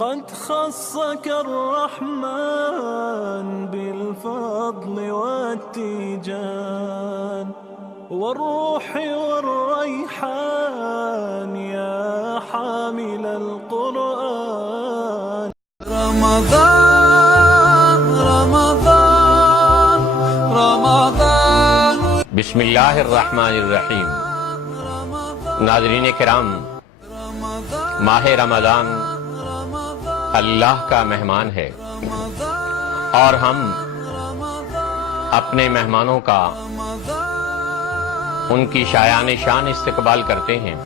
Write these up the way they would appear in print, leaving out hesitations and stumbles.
قد خصك الرحمن بالفضل والتيجان والروح والريحان يا حامل القرآن. رمضان رمضان رمضان. بسم اللہ الرحمن الرحیم. ناظرین کرام، ماہ رمضان اللہ کا مہمان ہے اور ہم اپنے مہمانوں کا ان کی شایان شان استقبال کرتے ہیں،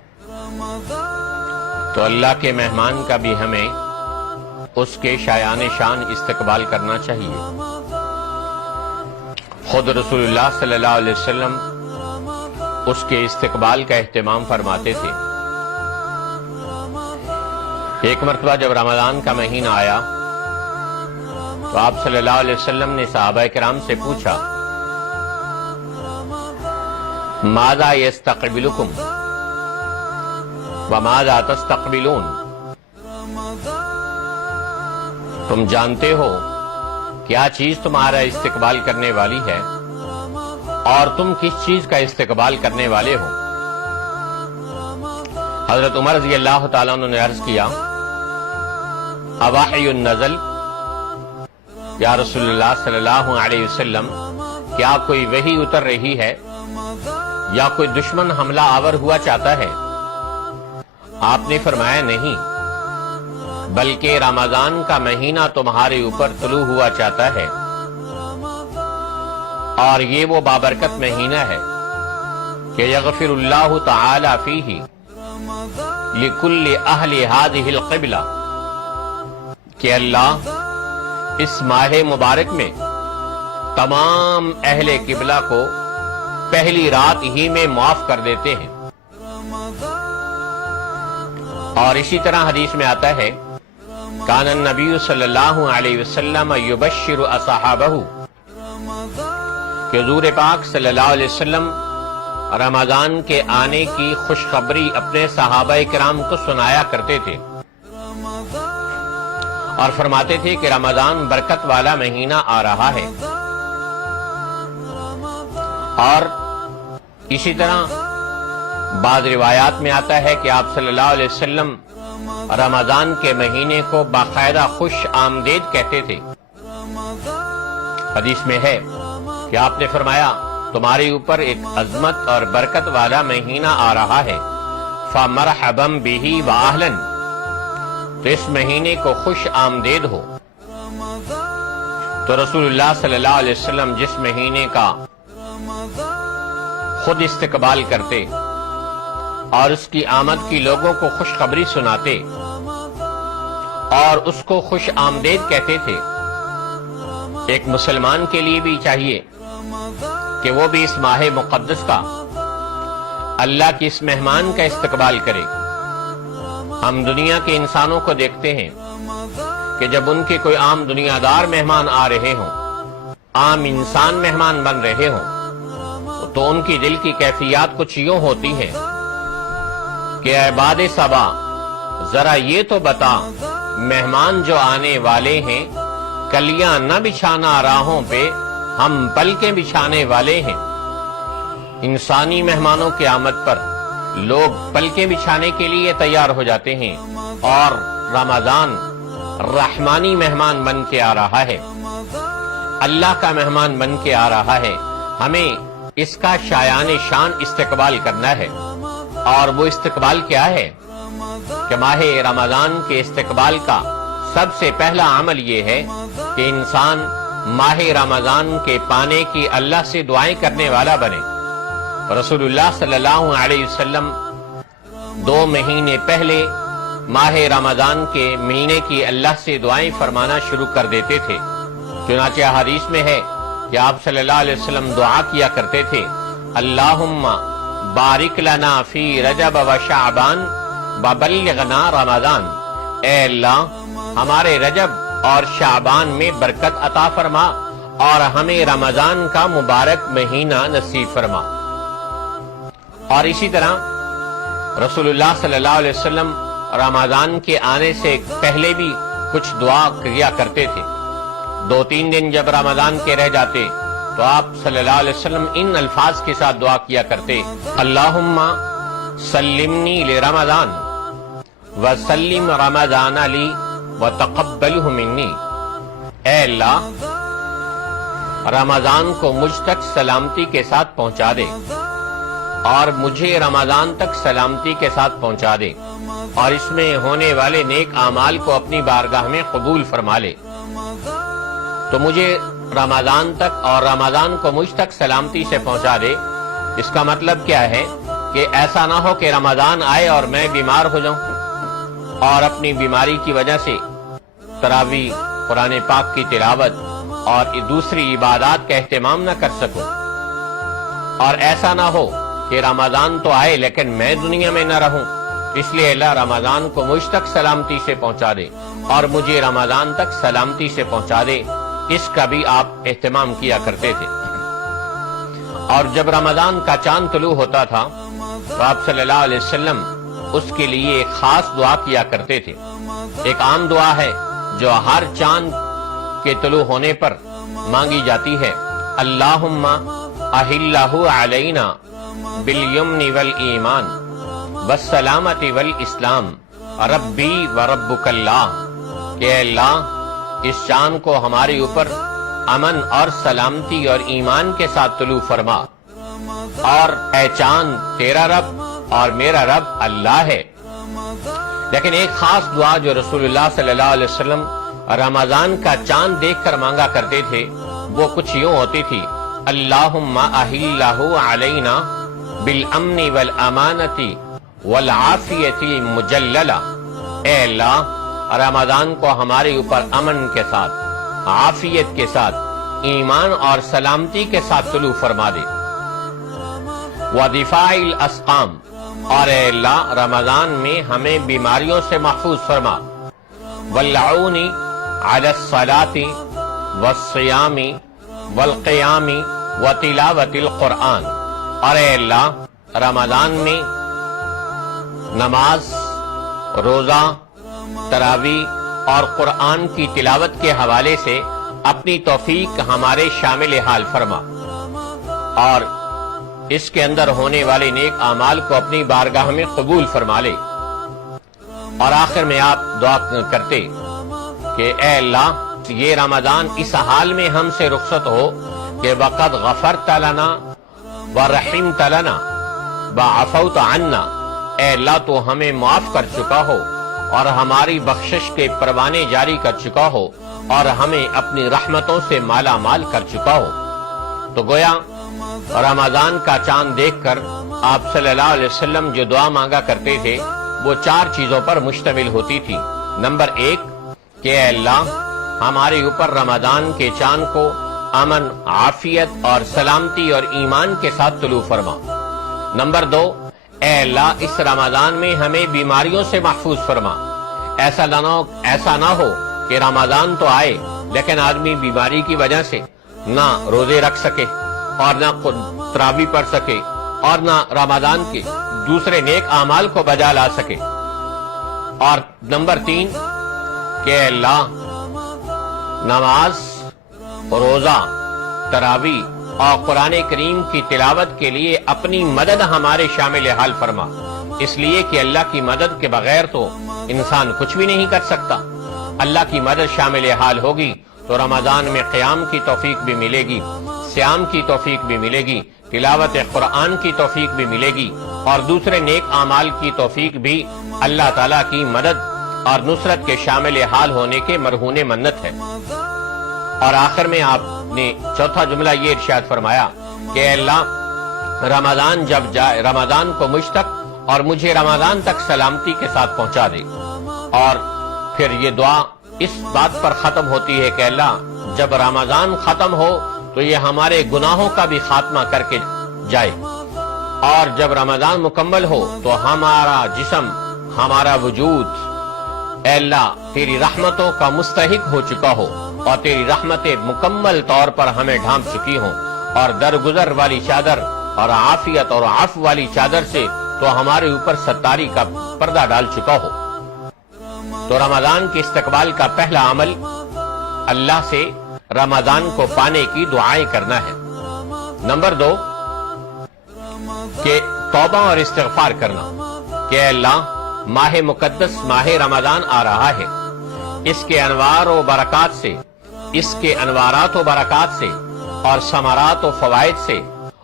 تو اللہ کے مہمان کا بھی ہمیں اس کے شایان شان استقبال کرنا چاہیے. خود رسول اللہ صلی اللہ علیہ وسلم اس کے استقبال کا اہتمام فرماتے تھے. ایک مرتبہ جب رمضان کا مہینہ آیا تو آپ صلی اللہ علیہ وسلم نے صحابہ کرام سے پوچھا، ماذا یستقبلکم وماذا تستقبلون؟ تم جانتے ہو کیا چیز تمہارا استقبال کرنے والی ہے اور تم کس چیز کا استقبال کرنے والے ہو؟ حضرت عمر رضی اللہ تعالیٰ عنہ نے عرض کیا، اواحی النزل، یا رسول اللہ صلی اللہ علیہ وسلم، کیا کوئی وحی اتر رہی ہے یا کوئی دشمن حملہ آور ہوا چاہتا ہے؟ آپ نے فرمایا، نہیں، بلکہ رمضان کا مہینہ تمہارے اوپر طلوع ہوا چاہتا ہے اور یہ وہ بابرکت مہینہ ہے کہ یغفر اللہ تعالی فیہ لکل اہل ہذہ القبلہ، کہ اللہ اس ماہ مبارک میں تمام اہل قبلہ کو پہلی رات ہی میں معاف کر دیتے ہیں. اور اسی طرح حدیث میں آتا ہے، کان النبی صلی اللہ علیہ وسلم یبشر اصحابہ، کہ حضور پاک صلی اللہ علیہ وسلم رمضان کے آنے کی خوشخبری اپنے صحابہ کرام کو سنایا کرتے تھے اور فرماتے تھے کہ رمضان برکت والا مہینہ آ رہا ہے. اور اسی طرح بعض روایات میں آتا ہے کہ آپ صلی اللہ علیہ وسلم رمضان کے مہینے کو باقاعدہ خوش آمدید کہتے تھے. حدیث میں ہے کہ آپ نے فرمایا، تمہارے اوپر ایک عظمت اور برکت والا مہینہ آ رہا ہے، فَمَرْحَبًا بِهِ وَأَهْلًا، تو اس مہینے کو خوش آمدید ہو. تو رسول اللہ صلی اللہ علیہ وسلم جس مہینے کا خود استقبال کرتے اور اس کی آمد کی لوگوں کو خوشخبری سناتے اور اس کو خوش آمدید کہتے تھے، ایک مسلمان کے لیے بھی چاہیے کہ وہ بھی اس ماہ مقدس کا، اللہ کی اس مہمان کا استقبال کرے. ہم دنیا کے انسانوں کو دیکھتے ہیں کہ جب ان کے کوئی عام دنیا دار مہمان آ رہے ہوں، عام انسان مہمان بن رہے ہوں، تو ان کی دل کی کیفیات کچھ یوں ہوتی ہیں کہ اے باد صبا، ذرا یہ تو بتا، مہمان جو آنے والے ہیں کلیاں نہ بچھانا راہوں پہ، ہم پلکیں بچھانے والے ہیں. انسانی مہمانوں کی آمد پر لوگ پلکیں بچھانے کے لیے تیار ہو جاتے ہیں اور رمضان رحمانی مہمان بن کے آ رہا ہے، اللہ کا مہمان بن کے آ رہا ہے. ہمیں اس کا شایان شان استقبال کرنا ہے. اور وہ استقبال کیا ہے کہ ماہ رمضان کے استقبال کا سب سے پہلا عمل یہ ہے کہ انسان ماہ رمضان کے پانے کی اللہ سے دعائیں کرنے والا بنے. رسول اللہ صلی اللہ علیہ وسلم 2 مہینے پہلے ماہ رمضان کے مہینے کی اللہ سے دعائیں فرمانا شروع کر دیتے تھے. چنانچہ حدیث میں ہے کہ آپ صلی اللہ علیہ وسلم دعا کیا کرتے تھے، اللہم بارک لنا فی رجب و شعبان وبلغنا رمضان، اے اللہ ہمارے رجب اور شعبان میں برکت عطا فرما اور ہمیں رمضان کا مبارک مہینہ نصیب فرما. اور اسی طرح رسول اللہ صلی اللہ علیہ وسلم رمضان کے آنے سے پہلے بھی کچھ دعا کیا کرتے تھے. 2-3 دن جب رمضان کے رہ جاتے تو آپ صلی اللہ علیہ وسلم ان الفاظ کے ساتھ دعا کیا کرتے: اللہم سلمنی لرمضان وسلم رمضان لی وتقبلہ منی. اے اللہ، رمضان کو مجھ تک سلامتی کے ساتھ پہنچا دے اور مجھے رمضان تک سلامتی کے ساتھ پہنچا دے، اور اس میں ہونے والے نیک اعمال کو اپنی بارگاہ میں قبول فرما لے. تو مجھے رمضان تک اور رمضان کو مجھ تک سلامتی سے پہنچا دے. اس کا مطلب کیا ہے کہ ایسا نہ ہو کہ رمضان آئے اور میں بیمار ہو جاؤں اور اپنی بیماری کی وجہ سے تراویح، قرآن پاک کی تلاوت اور دوسری عبادات کا اہتمام نہ کر سکوں، اور ایسا نہ ہو کہ رمضان تو آئے لیکن میں دنیا میں نہ رہوں. اس لیے اللہ رمضان کو مجھ تک سلامتی سے پہنچا دے اور مجھے رمضان تک سلامتی سے پہنچا دے. اس کا بھی آپ اہتمام کیا کرتے تھے. اور جب رمضان کا چاند طلوع ہوتا تھا تو آپ صلی اللہ علیہ وسلم اس کے لیے ایک خاص دعا کیا کرتے تھے. ایک عام دعا ہے جو ہر چاند کے طلوع ہونے پر مانگی جاتی ہے: اللہم احلہ علینا بالیمن والایمان والسلامت والاسلام ربی وربک اللہ. کہ اے اللہ، اس چاند کو ہمارے اوپر امن اور سلامتی اور ایمان کے ساتھ طلوع فرما، اور اے چاند، تیرا رب اور میرا رب اللہ ہے. لیکن ایک خاص دعا جو رسول اللہ صلی اللہ علیہ وسلم رمضان کا چاند دیکھ کر مانگا کرتے تھے وہ کچھ یوں ہوتی تھی: اللہم احلہ علینا بالامن والامانت والعافیت مجللہ. اے اللہ، رمضان کو ہمارے اوپر امن کے ساتھ، عافیت کے ساتھ، ایمان اور سلامتی کے ساتھ طلوع فرما دے. ودفاع الاسقام، اور اے اللہ، رمضان میں ہمیں بیماریوں سے محفوظ فرما. والعون علی الصلاة والصیام والقیام وتلاوت القرآن. اور اے اللہ، رمضان میں نماز، روزہ، تراویح اور قرآن کی تلاوت کے حوالے سے اپنی توفیق ہمارے شامل حال فرما، اور اس کے اندر ہونے والے نیک اعمال کو اپنی بارگاہ میں قبول فرما لے. اور آخر میں آپ دعا کرتے کہ اے اللہ، یہ رمضان اس حال میں ہم سے رخصت ہو کہ وقد غفرت لنا ورحمت لنا وعفوت عنا. اے اللہ، تو ہمیں معاف کر چکا ہو اور ہماری بخشش کے پروانے جاری کر چکا ہو اور ہمیں اپنی رحمتوں سے مالا مال کر چکا ہو. تو گویا رمضان کا چاند دیکھ کر آپ صلی اللہ علیہ وسلم جو دعا مانگا کرتے تھے وہ 4 چیزوں پر مشتمل ہوتی تھی. نمبر 1 کہ اے اللہ، ہمارے اوپر رمضان کے چاند کو امن، عافیت اور سلامتی اور ایمان کے ساتھ طلوع فرما. نمبر 2، اے اللہ، اس رمضان میں ہمیں بیماریوں سے محفوظ فرما. ایسا نہ ہو کہ رمضان تو آئے لیکن آدمی بیماری کی وجہ سے نہ روزے رکھ سکے اور نہ تراویح پڑھ سکے اور نہ رمضان کے دوسرے نیک اعمال کو بجا لا سکے. اور نمبر 3 کہ اے اللہ، نماز، روزہ، تراویح اور قرآن کریم کی تلاوت کے لیے اپنی مدد ہمارے شامل حال فرما. اس لیے کہ اللہ کی مدد کے بغیر تو انسان کچھ بھی نہیں کر سکتا. اللہ کی مدد شامل حال ہوگی تو رمضان میں قیام کی توفیق بھی ملے گی، صیام کی توفیق بھی ملے گی، تلاوت قرآن کی توفیق بھی ملے گی، اور دوسرے نیک اعمال کی توفیق بھی اللہ تعالیٰ کی مدد اور نصرت کے شامل حال ہونے کے مرہون منت ہے. اور آخر میں آپ نے چوتھا جملہ یہ ارشاد فرمایا کہ اے اللہ، رمضان جب جائے، رمضان کو مجھ تک اور مجھے رمضان تک سلامتی کے ساتھ پہنچا دے. اور پھر یہ دعا اس بات پر ختم ہوتی ہے کہ اللہ، جب رمضان ختم ہو تو یہ ہمارے گناہوں کا بھی خاتمہ کر کے جائے، اور جب رمضان مکمل ہو تو ہمارا جسم، ہمارا وجود اے اللہ تیری رحمتوں کا مستحق ہو چکا ہو اور تیری رحمتیں مکمل طور پر ہمیں ڈھانپ چکی ہوں، اور درگزر والی چادر اور عافیت اور عفو والی چادر سے تو ہمارے اوپر ستاری کا پردہ ڈال چکا ہو. تو رمضان کے استقبال کا پہلا عمل اللہ سے رمضان کو پانے کی دعائیں کرنا ہے۔ نمبر 2 کہ توبہ اور استغفار کرنا کہ اے اللہ ماہ مقدس ماہ رمضان آ رہا ہے، اس کے انوار و برکات سے، اس کے انوارات و برکات سے اور ثمرات و فوائد سے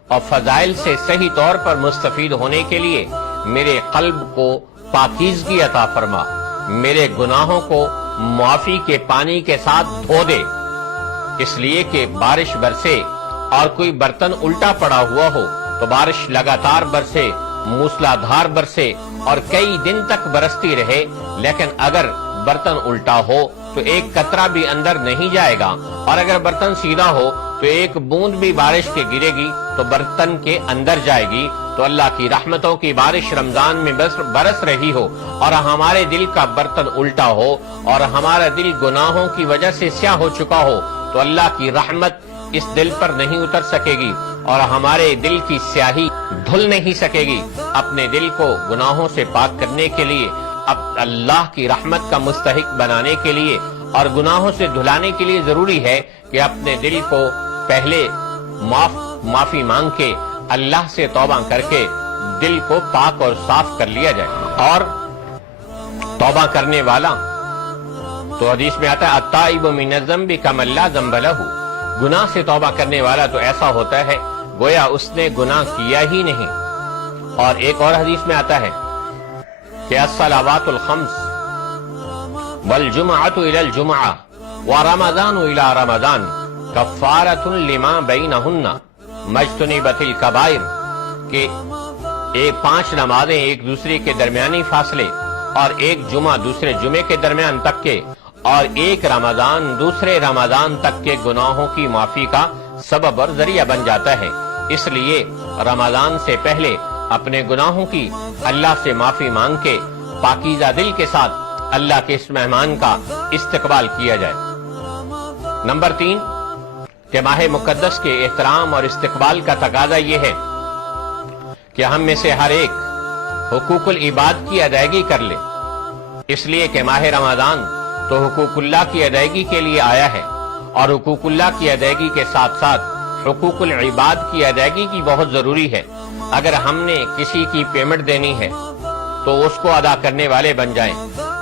اور فضائل سے صحیح طور پر مستفید ہونے کے لیے میرے قلب کو پاکیزگی عطا فرما، میرے گناہوں کو معافی کے پانی کے ساتھ دھو دے، اس لیے کہ بارش برسے اور کوئی برتن الٹا پڑا ہوا ہو تو بارش لگاتار برسے، موسلادھار برسے اور کئی دن تک برستی رہے، لیکن اگر برتن الٹا ہو تو ایک قطرہ بھی اندر نہیں جائے گا، اور اگر برتن سیدھا ہو تو ایک بوند بھی بارش کے گرے گی تو برتن کے اندر جائے گی۔ تو اللہ کی رحمتوں کی بارش رمضان میں برس رہی ہو اور ہمارے دل کا برتن الٹا ہو اور ہمارا دل گناہوں کی وجہ سے سیاہ ہو چکا ہو تو اللہ کی رحمت اس دل پر نہیں اتر سکے گی اور ہمارے دل کی سیاہی دھل نہیں سکے گی۔ اپنے دل کو گناہوں سے پاک کرنے کے لیے، اللہ کی رحمت کا مستحق بنانے کے لیے اور گناہوں سے دھلانے کے لیے ضروری ہے کہ اپنے دل کو پہلے معافی مانگ کے اللہ سے توبہ کر کے دل کو پاک اور صاف کر لیا جائے۔ اور توبہ کرنے والا تو حدیث میں آتا ہے التائب من الذنب کمن لا ذنب لہ، گناہ سے توبہ کرنے والا تو ایسا ہوتا ہے گویا اس نے گناہ کیا ہی نہیں۔ اور ایک اور حدیث میں آتا ہے کہ الصلوات الخمس والجمعۃ الی الجمعہ ورمضان الی رمضان کفارۃ لما بینہن مجتنبت الکبائر، کہ 5 نمازیں ایک دوسرے کے درمیانی فاصلے اور ایک جمعہ دوسرے جمعے کے درمیان تک کے اور ایک رمضان دوسرے رمضان تک کے گناہوں کی معافی کا سبب اور ذریعہ بن جاتا ہے۔ اس لیے رمضان سے پہلے اپنے گناہوں کی اللہ سے معافی مانگ کے پاکیزہ دل کے ساتھ اللہ کے اس مہمان کا استقبال کیا جائے۔ نمبر 3 کہ ماہ مقدس کے احترام اور استقبال کا تقاضا یہ ہے کہ ہم میں سے ہر ایک حقوق العباد کی ادائیگی کر لے، اس لیے کہ ماہ رمضان تو حقوق اللہ کی ادائیگی کے لیے آیا ہے، اور حقوق اللہ کی ادائیگی کے ساتھ ساتھ حقوق العباد کی ادائیگی کی بہت ضروری ہے۔ اگر ہم نے کسی کی پیمنٹ دینی ہے تو اس کو ادا کرنے والے بن جائیں،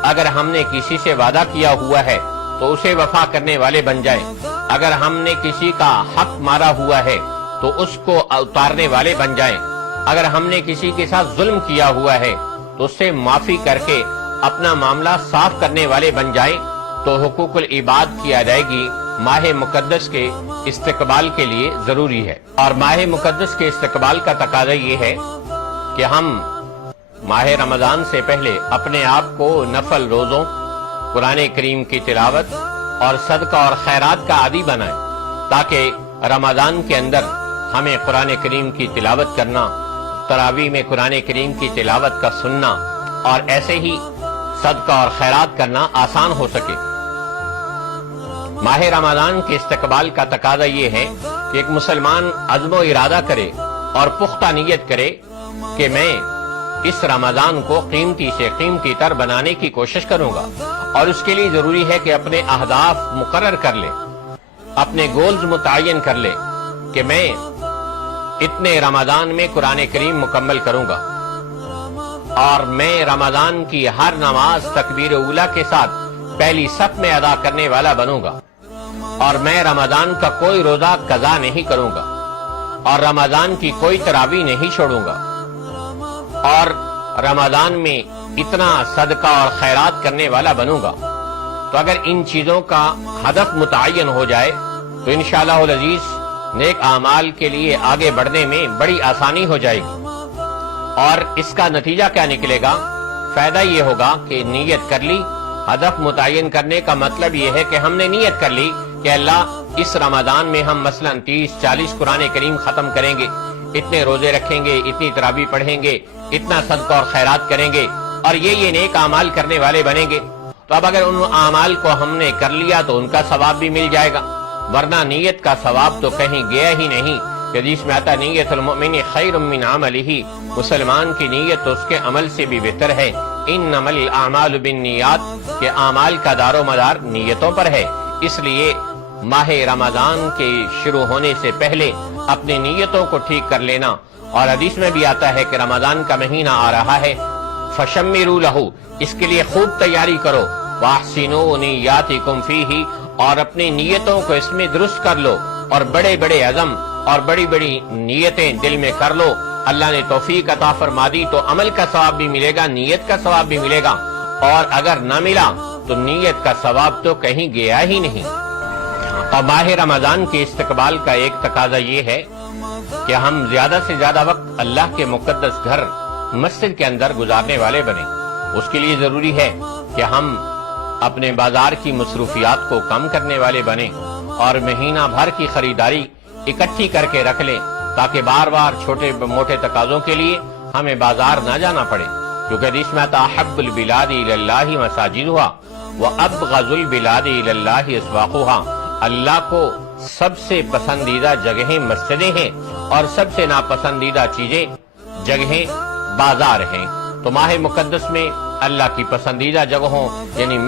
اگر ہم نے کسی سے وعدہ کیا ہوا ہے تو اسے وفا کرنے والے بن جائیں، اگر ہم نے کسی کا حق مارا ہوا ہے تو اس کو اتارنے والے بن جائیں، اگر ہم نے کسی کے ساتھ ظلم کیا ہوا ہے تو اس سے معافی کر کے اپنا معاملہ صاف کرنے والے بن جائیں۔ تو حقوق العباد کی ادائیگی ماہ مقدس کے استقبال کے لیے ضروری ہے۔ اور ماہ مقدس کے استقبال کا تقاضا یہ ہے کہ ہم ماہ رمضان سے پہلے اپنے آپ کو نفل روزوں، قرآن کریم کی تلاوت اور صدقہ اور خیرات کا عادی بنائیں، تاکہ رمضان کے اندر ہمیں قرآن کریم کی تلاوت کرنا، تراویح میں قرآن کریم کی تلاوت کا سننا اور ایسے ہی صدقہ اور خیرات کرنا آسان ہو سکے۔ ماہ رمضان کے استقبال کا تقاضا یہ ہے کہ ایک مسلمان عزم و ارادہ کرے اور پختہ نیت کرے کہ میں اس رمضان کو قیمتی سے قیمتی تر بنانے کی کوشش کروں گا، اور اس کے لیے ضروری ہے کہ اپنے اہداف مقرر کر لے، اپنے گولز متعین کر لے کہ میں اتنے رمضان میں قرآن کریم مکمل کروں گا، اور میں رمضان کی ہر نماز تکبیر اولیٰ کے ساتھ پہلی صف میں ادا کرنے والا بنوں گا، اور میں رمضان کا کوئی روزہ قضا نہیں کروں گا، اور رمضان کی کوئی تراویح نہیں چھوڑوں گا، اور رمضان میں اتنا صدقہ اور خیرات کرنے والا بنوں گا۔ تو اگر ان چیزوں کا ہدف متعین ہو جائے تو انشاءاللہ العزیز نیک اعمال کے لیے آگے بڑھنے میں بڑی آسانی ہو جائے گی۔ اور اس کا نتیجہ کیا نکلے گا؟ فائدہ یہ ہوگا کہ نیت کر لی، ہدف متعین کرنے کا مطلب یہ ہے کہ ہم نے نیت کر لی کہ اللہ اس رمضان میں ہم مثلا 30-40 قرآن کریم ختم کریں گے، اتنے روزے رکھیں گے، اتنی تراویح پڑھیں گے، اتنا صدقہ اور خیرات کریں گے، اور یہ نیک اعمال کرنے والے بنیں گے۔ تو اب اگر ان اعمال کو ہم نے کر لیا تو ان کا ثواب بھی مل جائے گا، ورنہ نیت کا ثواب تو کہیں گیا ہی نہیں۔ حدیث میں آتا نیت المؤمن خیر من عملہ، مسلمان کی نیت تو اس کے عمل سے بھی بہتر ہے۔ انما الاعمال بالنیات کہ اعمال کا دار و مدار نیتوں پر ہے، اس لیے ماہ رمضان کے شروع ہونے سے پہلے اپنی نیتوں کو ٹھیک کر لینا۔ اور حدیث میں بھی آتا ہے کہ رمضان کا مہینہ آ رہا ہے، فشمروا لہ، اس کے لیے خوب تیاری کرو، واحسنوا نیاتکم فیہ، اور اپنی نیتوں کو اس میں درست کر لو، اور بڑے بڑے عزم اور بڑی بڑی نیتیں دل میں کر لو۔ اللہ نے توفیق عطا فرما دی تو عمل کا ثواب بھی ملے گا، نیت کا ثواب بھی ملے گا، اور اگر نہ ملا تو نیت کا ثواب تو کہیں گیا ہی نہیں۔ اور ماہ رمضان کے استقبال کا ایک تقاضا یہ ہے کہ ہم زیادہ سے زیادہ وقت اللہ کے مقدس گھر مسجد کے اندر گزارنے والے بنیں۔ اس کے لیے ضروری ہے کہ ہم اپنے بازار کی مصروفیات کو کم کرنے والے بنیں اور مہینہ بھر کی خریداری اکٹھی کر کے رکھ لیں، تاکہ بار بار چھوٹے موٹے تقاضوں کے لیے ہمیں بازار نہ جانا پڑے، کیونکہ حدیث میں آتا احب البلاد الی اللہ مساجدها وابغض البلاد الی اللہ اسواقها، اللہ کو سب سے پسندیدہ جگہیں مسجدیں ہیں اور سب سے ناپسندیدہ چیزیں جگہیں بازار ہیں۔ تو ماہ مقدس میں اللہ کی پسندیدہ جگہوں یعنی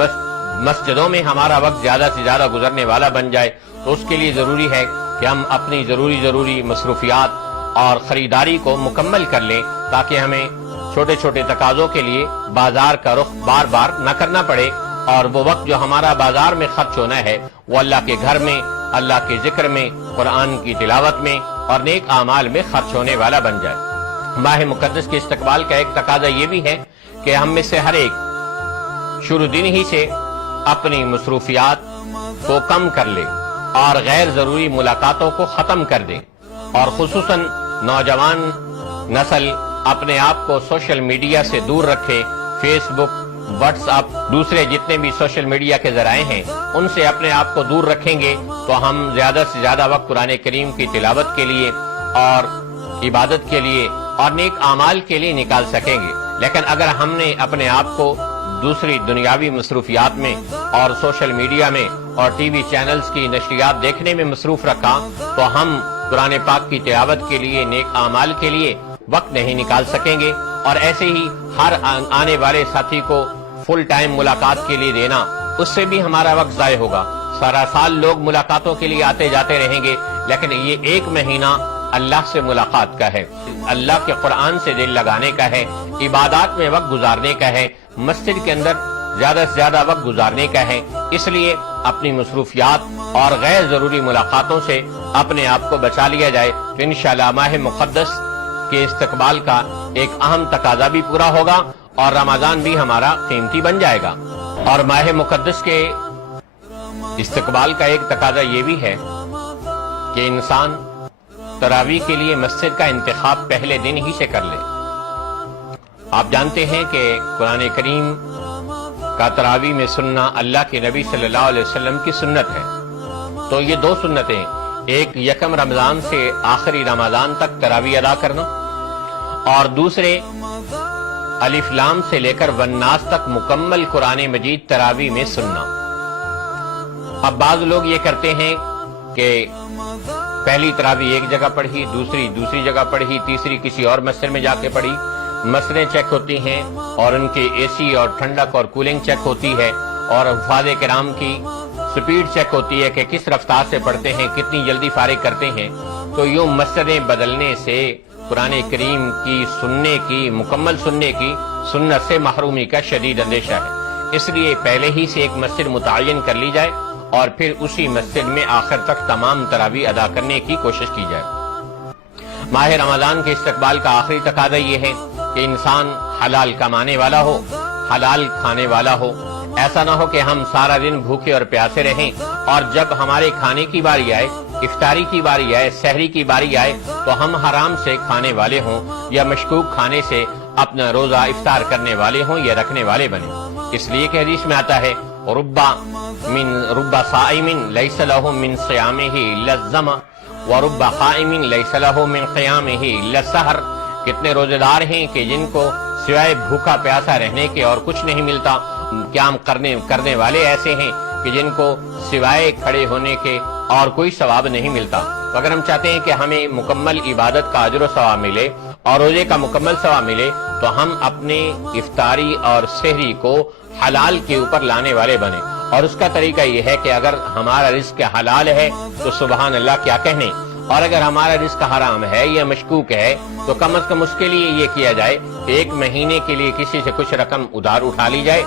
مسجدوں میں ہمارا وقت زیادہ سے زیادہ گزرنے والا بن جائے، تو اس کے لیے ضروری ہے کہ ہم اپنی ضروری مصروفیات اور خریداری کو مکمل کر لیں، تاکہ ہمیں چھوٹے چھوٹے تقاضوں کے لیے بازار کا رخ بار بار نہ کرنا پڑے، اور وہ وقت جو ہمارا بازار میں خرچ ہونا ہے وہ اللہ کے گھر میں، اللہ کے ذکر میں، قرآن کی تلاوت میں اور نیک اعمال میں خرچ ہونے والا بن جائے۔ ماہ مقدس کے استقبال کا ایک تقاضا یہ بھی ہے کہ ہم میں سے ہر ایک شروع دن ہی سے اپنی مصروفیات کو کم کر لے اور غیر ضروری ملاقاتوں کو ختم کر دے، اور خصوصاً نوجوان نسل اپنے آپ کو سوشل میڈیا سے دور رکھے، فیس بک، واٹس ایپ، دوسرے جتنے بھی سوشل میڈیا کے ذرائع ہیں ان سے اپنے آپ کو دور رکھیں گے تو ہم زیادہ سے زیادہ وقت قرآن کریم کی تلاوت کے لیے اور عبادت کے لیے اور نیک اعمال کے لیے نکال سکیں گے۔ لیکن اگر ہم نے اپنے آپ کو دوسری دنیاوی مصروفیات میں اور سوشل میڈیا میں اور ٹی وی چینلز کی نشریات دیکھنے میں مصروف رکھا تو ہم قرآن پاک کی تلاوت کے لیے، نیک اعمال کے لیے وقت نہیں نکال سکیں گے، اور ایسے ہی ہر آنے والے ساتھی کو فل ٹائم ملاقات کے لیے دینا، اس سے بھی ہمارا وقت ضائع ہوگا۔ سارا سال لوگ ملاقاتوں کے لیے آتے جاتے رہیں گے، لیکن یہ ایک مہینہ اللہ سے ملاقات کا ہے، اللہ کے قرآن سے دل لگانے کا ہے، عبادات میں وقت گزارنے کا ہے، مسجد کے اندر زیادہ سے زیادہ وقت گزارنے کا ہے۔ اس لیے اپنی مصروفیات اور غیر ضروری ملاقاتوں سے اپنے آپ کو بچا لیا جائے تو انشاءاللہ ماہ مقدس کے استقبال کا ایک اہم تقاضا بھی پورا ہوگا اور رمضان بھی ہمارا قیمتی بن جائے گا۔ اور ماہ مقدس کے استقبال کا ایک تقاضا یہ بھی ہے کہ انسان تراویح کے لیے مسجد کا انتخاب پہلے دن ہی سے کر لے۔ آپ جانتے ہیں کہ قرآن کریم کا تراویح میں سننا اللہ کے نبی صلی اللہ علیہ وسلم کی سنت ہے۔ تو یہ دو سنتیں، ایک یکم رمضان سے آخری رمضان تک تراویح ادا کرنا، اور دوسرے الف لام سے لے کر والناس تک مکمل قرآن مجید تراویح میں سننا۔ اب بعض لوگ یہ کرتے ہیں کہ پہلی تراویح ایک جگہ پڑھی، دوسری جگہ پڑھی، تیسری کسی اور مسجد میں جا کے پڑھی، مسجدیں چیک ہوتی ہیں اور ان کے اے سی اور ٹھنڈک اور کولنگ چیک ہوتی ہے، اور حفاظ کرام کی سپیڈ چیک ہوتی ہے کہ کس رفتار سے پڑھتے ہیں، کتنی جلدی فارغ کرتے ہیں۔ تو یوں مسجدیں بدلنے سے قرآن کریم کی سننے کی، مکمل سننے کی سنت سے محرومی کا شدید اندیشہ ہے۔ اس لیے پہلے ہی سے ایک مسجد متعین کر لی جائے اور پھر اسی مسجد میں آخر تک تمام تراویح ادا کرنے کی کوشش کی جائے۔ ماہ رمضان کے استقبال کا آخری تقاضا یہ ہے کہ انسان حلال کمانے والا ہو، حلال کھانے والا ہو۔ ایسا نہ ہو کہ ہم سارا دن بھوکے اور پیاسے رہیں اور جب ہمارے کھانے کی باری آئے، افطاری کی باری آئے، سحری کی باری آئے تو ہم حرام سے کھانے والے ہوں یا مشکوک کھانے سے اپنا روزہ افطار کرنے والے ہوں یا رکھنے والے بنیں۔ اس لیے کہ حدیث میں آتا ہے رب صائم لیس له من صیامہ الا الظمأ ورب قائم لیس له من قیامہ الا السحر، کتنے روزے دار ہیں کہ جن کو سوائے بھوکا پیاسا رہنے کے اور کچھ نہیں ملتا، قیام کرنے والے ایسے ہیں کہ جن کو سوائے کھڑے ہونے کے اور کوئی ثواب نہیں ملتا۔ تو اگر ہم چاہتے ہیں کہ ہمیں مکمل عبادت کا اجر و ثواب ملے اور روزے کا مکمل ثواب ملے تو ہم اپنے افطاری اور سحری کو حلال کے اوپر لانے والے بنے. اور اس کا طریقہ یہ ہے کہ اگر ہمارا رزق حلال ہے تو سبحان اللہ کیا کہنے، اور اگر ہمارا رزق حرام ہے یا مشکوک ہے تو کم از کم اس کے لیے یہ کیا جائے کہ 1 مہینے کے لیے کسی سے کچھ رقم ادھار اٹھا لی جائے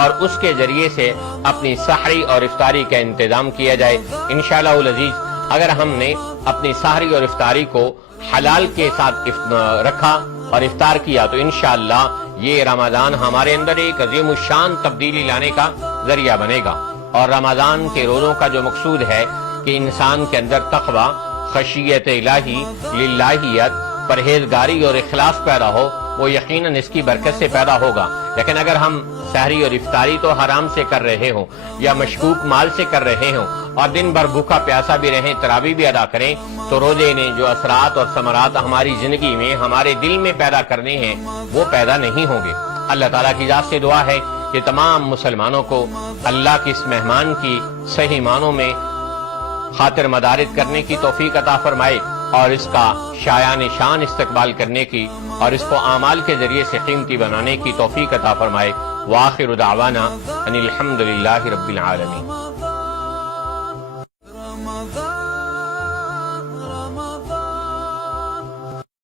اور اس کے ذریعے سے اپنی سحری اور افطاری کا انتظام کیا جائے. انشاءاللہ العزیز اگر ہم نے اپنی سحری اور افطاری کو حلال کے ساتھ رکھا اور افطار کیا تو انشاءاللہ یہ رمضان ہمارے اندر ایک عظیم الشان تبدیلی لانے کا ذریعہ بنے گا. اور رمضان کے روزوں کا جو مقصود ہے کہ انسان کے اندر تقوی، خشیت الہی، للہیت، پرہیزگاری اور اخلاص پیدا ہو، وہ یقیناً اس کی برکت سے پیدا ہوگا. لیکن اگر ہم سحری اور افطاری تو حرام سے کر رہے ہوں یا مشکوک مال سے کر رہے ہوں اور دن بھر بھوکا پیاسا بھی رہیں، تراویح بھی ادا کریں، تو روزے نے جو اثرات اور ثمرات ہماری زندگی میں، ہمارے دل میں پیدا کرنے ہیں وہ پیدا نہیں ہوں گے. اللہ تعالیٰ کی ذات سے دعا ہے کہ تمام مسلمانوں کو اللہ کی اس مہمان کی صحیح معنوں میں خاطر مدارت کرنے کی توفیق عطا فرمائے اور اس کا شایان شان استقبال کرنے کی اور اس کو اعمال کے ذریعے سے قیمتی بنانے کی توفیق عطا فرمائے. وآخر دعوانا ان الحمدللہ رب العالمین.